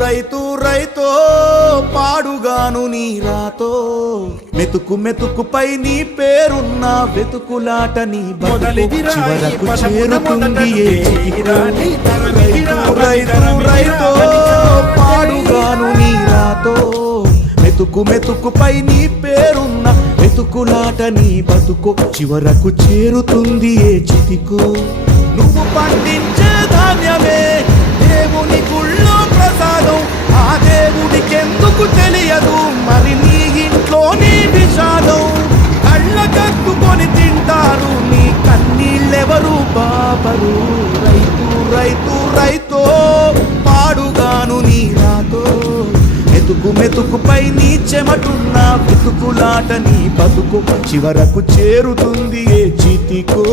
రైతు రైతో పాడుగాను నీ రాతో మెతుకు మెతుకుపై నీ పేరున్న వెతుకులాట నీ బతుకు చివరకు చేరుతుంది ఏ చితికో. రైతు రైతో పాడుగాను నీ రాతో మెతుకు మెతుకుపై నీ పేరున్న వెతుకులాట నీ బతుకు చివరకు చేరుతుంది ఏ చితికో. నువ్వు పండించే ధాన్యమే దేవుని గుళ్ళో ప్రసాదం, ఆ దేవుడికెందుకు తెలియదు మరి నీ ఇంట్లో నీ విషాదం. కళ్ళ కట్టుకొని తింటారు నీ కన్నీళ్ళెవరు బాబరు. రైతు రైతు రైతో పాడుగాను నీ రాతో మెతుకు మెతుకుపై నీ చెమటున్న వెతుకులాట నీ బతుకు చివరకు చేరుతుంది ఏ చితికో.